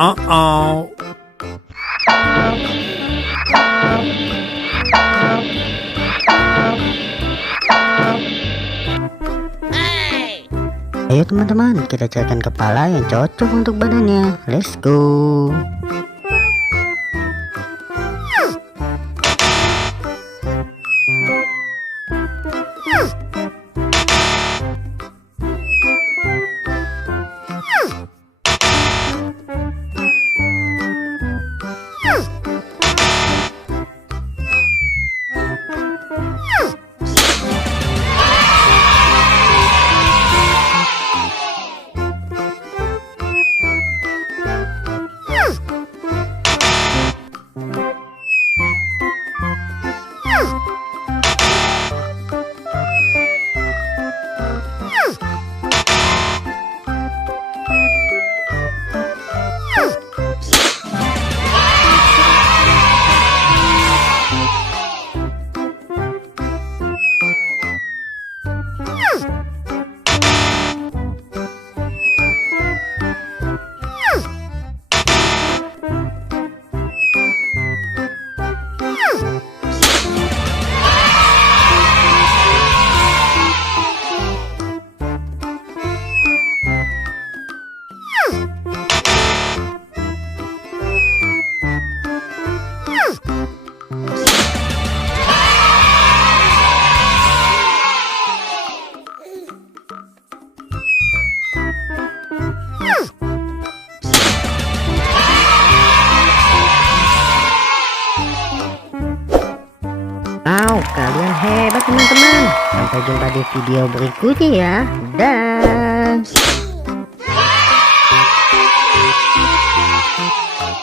Uh-oh. Ayo teman-teman, kita carikan kepala yang cocok untuk badannya. Let's go. Wow, kalian hebat teman-teman. Sampai jumpa di video berikutnya ya. Dah.